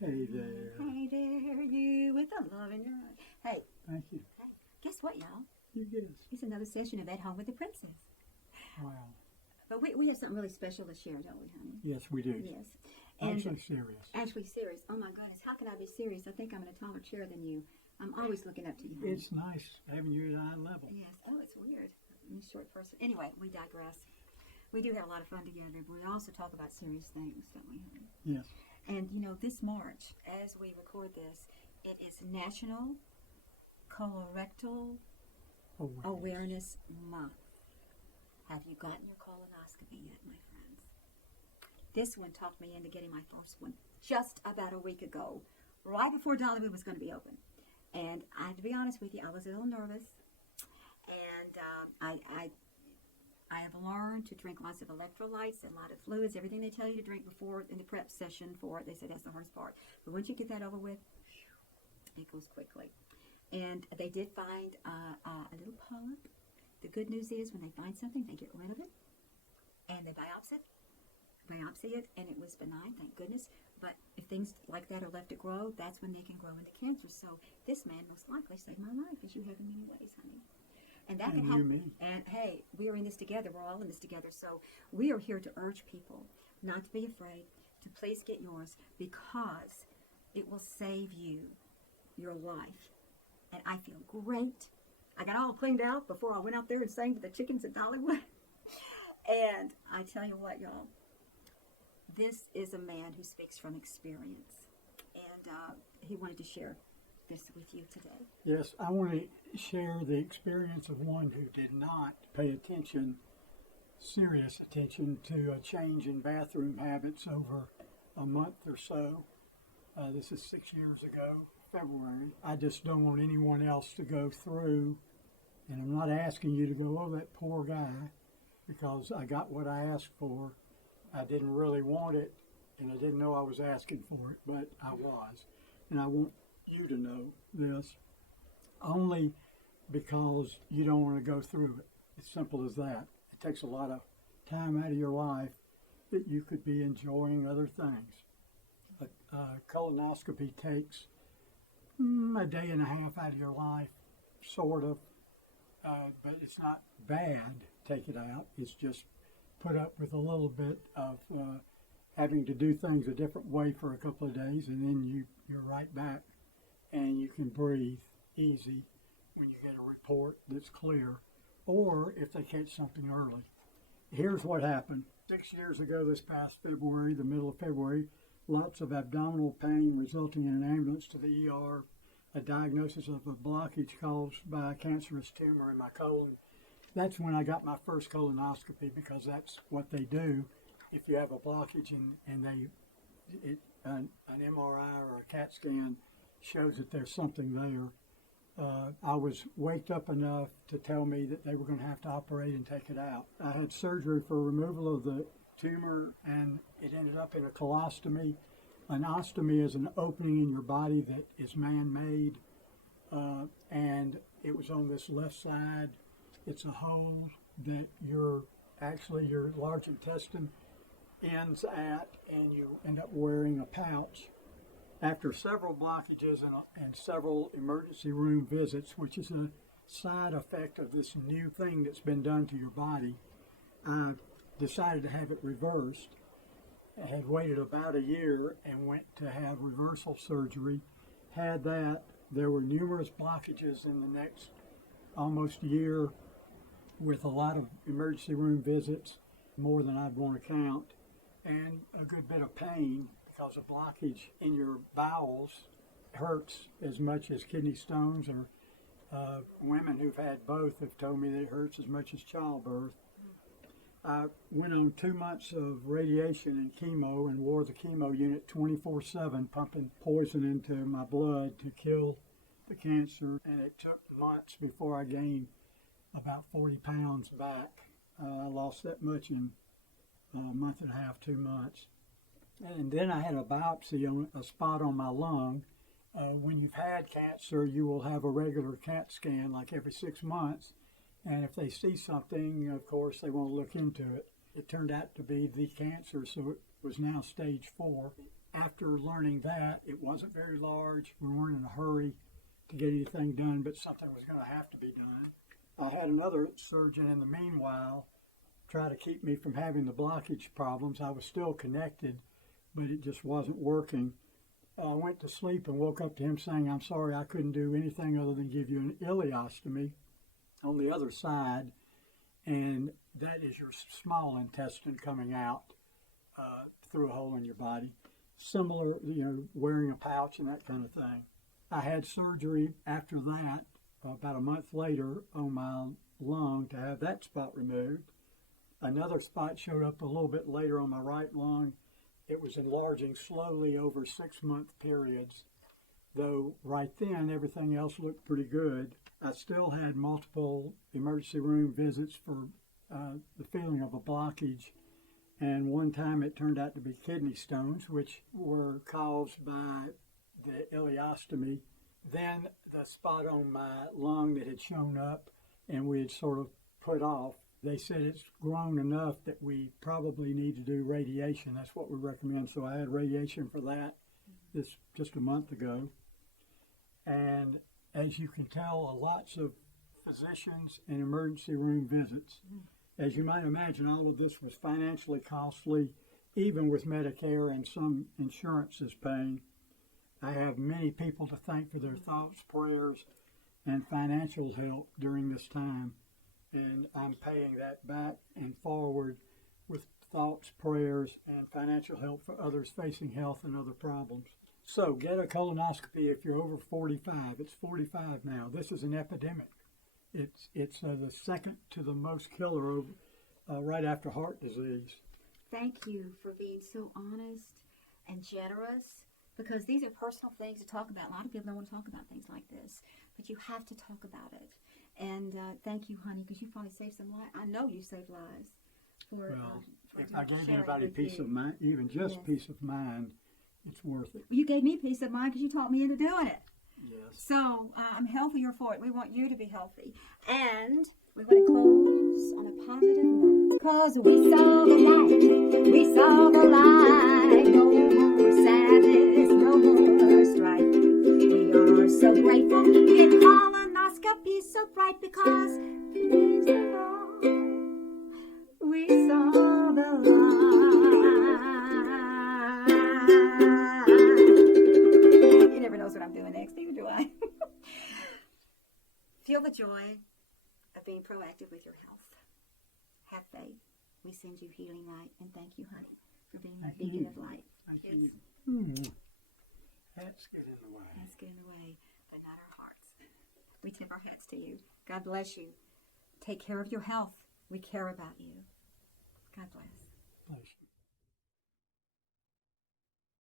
Hey there. Hey there, you with the love in your eye. Hey, Thank you. guess what, y'all? You guess. It's another session of At Home with the Princess. Wow. But we have something really special to share, don't we, honey? Yes, we do. Yes. And Actually serious. actually serious. Oh my goodness, how can I be serious? I think I'm in a taller chair than you. I'm always looking up to you, honey. It's nice having you at eye level. Yes. Oh, it's weird. I'm a short person. Anyway, we digress. We do have a lot of fun together, but we also talk about serious things, don't we, honey? Yes. And you know, this March, as we record this, it is National Colorectal Awareness Month. Have you gotten your colonoscopy yet, my friends? This one talked me into getting my first one just about a week ago, right before Dollywood was going to be open. And I have to be honest with you, I was a little nervous. And I have learned to drink lots of electrolytes and a lot of fluids, everything they tell you to drink before in the prep session for it. They say that's the hardest part. But once you get that over with, it goes quickly. And they did find a little polyp. The good news is when they find something, they get rid of it. And they biopsy it, and it was benign, thank goodness. But if things like that are left to grow, that's when they can grow into cancer. So this man most likely saved my life, as you have in many ways, honey. And that can help. And hey, we are in this together. We're all in this together. So we are here to urge people not to be afraid, to please get yours, because it will save you your life. And I feel great. I got all cleaned out before I went out there and sang to the chickens at Dollywood. And I tell you what, y'all, this is a man who speaks from experience. And he wanted to share this with you today. Yes, I want to share the experience of one who did not pay attention, serious attention, to a change in bathroom habits over a month or so. This is 6 years ago, February. I just don't want anyone else to go through, and I'm not asking you to go, oh, that poor guy, because I got what I asked for. I didn't really want it, and I didn't know I was asking for it, but I was. And I want you to know this only because you don't want to go through it. It's simple as that. It takes a lot of time out of your life that you could be enjoying other things. A colonoscopy takes a day and a half out of your life, sort of, but it's not bad. Take it out. It's just put up with a little bit of having to do things a different way for a couple of days, and then you're right back. And you can breathe easy when you get a report that's clear, or if they catch something early. Here's what happened. 6 years ago, this past February, the middle of February, lots of abdominal pain resulting in an ambulance to the ER, a diagnosis of a blockage caused by a cancerous tumor in my colon. That's when I got my first colonoscopy, because that's what they do if you have a blockage and an MRI or a CAT scan shows that there's something there. I was waked up enough to tell me that they were going to have to operate and take it out. I had surgery for removal of the tumor, and it ended up in a colostomy. An ostomy is an opening in your body that is man-made, and it was on this left side. It's a hole that your large intestine ends at, and you end up wearing a pouch. After several blockages and several emergency room visits, which is a side effect of this new thing that's been done to your body, I decided to have it reversed. I had waited about a year and went to have reversal surgery. Had that. There were numerous blockages in the next almost year, with a lot of emergency room visits, more than I'd want to count, and a good bit of pain, because a blockage in your bowels hurts as much as kidney stones, or women who've had both have told me that it hurts as much as childbirth. I went on 2 months of radiation and chemo and wore the chemo unit 24/7, pumping poison into my blood to kill the cancer, and it took months before I gained about 40 pounds back. I lost that much in a month and a half, 2 months. And then I had a biopsy on a spot on my lung. When you've had cancer, you will have a regular CAT scan like every 6 months. And if they see something, of course, they want to look into it. It turned out to be the cancer, so it was now stage 4. after learning that, it wasn't very large. We weren't in a hurry to get anything done, but something was going to have to be done. I had another surgeon in the meanwhile try to keep me from having the blockage problems. I was still connected, but it just wasn't working. I went to sleep and woke up to him saying, "I'm sorry, I couldn't do anything other than give you an ileostomy on the other side, and that is your small intestine coming out through a hole in your body." Similar, wearing a pouch and that kind of thing. I had surgery after that, about a month later, on my lung to have that spot removed. Another spot showed up a little bit later on my right lung. It was enlarging slowly over 6-month periods, though right then everything else looked pretty good. I still had multiple emergency room visits for the feeling of a blockage, and one time it turned out to be kidney stones, which were caused by the ileostomy. Then the spot on my lung that had shown up and we had sort of put off, they said it's grown enough that we probably need to do radiation. That's what we recommend. So I had radiation for that just a month ago. And as you can tell, lots of physicians and emergency room visits. As you might imagine, all of this was financially costly, even with Medicare and some insurances paying. I have many people to thank for their thoughts, prayers, and financial help during this time. And I'm paying that back and forward with thoughts, prayers, and financial help for others facing health and other problems. So get a colonoscopy if you're over 45. It's 45 now. This is an epidemic. It's the second to the most killer right after heart disease. Thank you for being so honest and generous, because these are personal things to talk about. A lot of people don't want to talk about things like this, but you have to talk about it. And thank you, honey, because you probably saved some lives. I know you saved lives. For if I gave anybody peace of mind, even just peace of mind, it's worth it. You gave me peace of mind because you taught me into doing it. Yes. So I'm healthier for it. We want you to be healthy. And we're going to close on a positive note. Because we saw the light. We saw the light. No more sadness. No more strife. We are so grateful. Get colonoscopy so bright because praise the Lord. We saw the light. You never knows what I'm doing next, neither do I. Feel the joy of being proactive with your health. Have faith. We send you healing light, and thank you, honey, for being a beacon of light. Thank you. Hats get in the way. Hats get in the way, but not our hearts. We tip our hats to you. God bless you. Take care of your health. We care about you. God bless. Bless you.